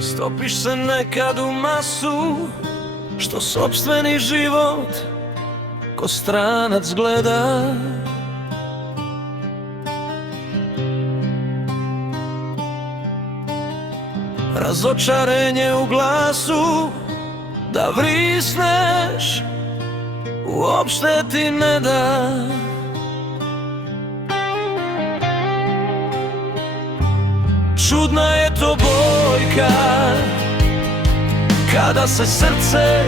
Stopiš se nekad u masu, što sopstveni život ko stranac gleda. Razočarenje u glasu, da vrisneš, uopšte ti ne da. Čudna je to bojka, kada se srce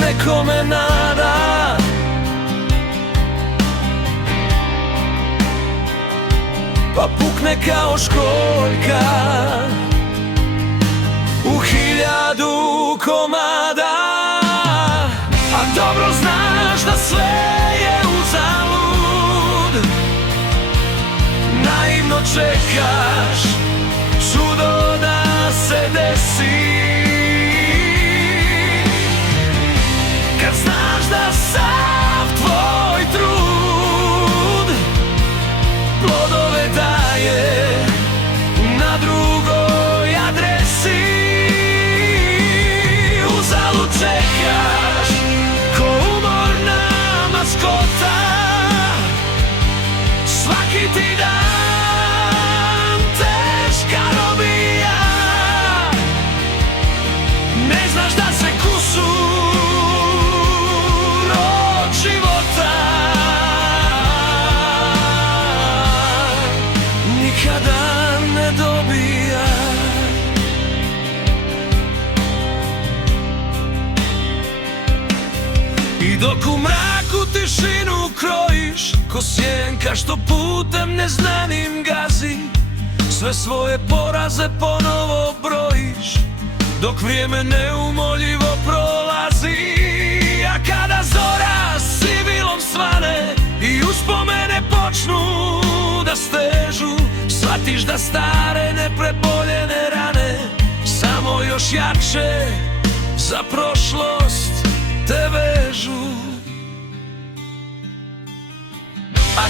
nekome nada. Pa pukne kao školjka u 1000 komada. A dobro znaš da sve je uzalud, naivno čekaš čudo da se desi. Kad znaš da sav tvoj trud plodove daje na drugoj adresi. Uzalud čekaš ko umorna maskota, svaki ti dan teška robija. Ne znaš da se kusur od života nikada ne dobija. I dok u mraku tišinu krojiš, ko sjenka što putem neznanim gazi, sve svoje poraze ponovo brojiš, dok vrijeme neumoljivo prolazi. A kada zora sivilom svane i uspomene počnu da stežu, shvatiš da stare nepreboljene rane samo još jače za prošlost te vežu. A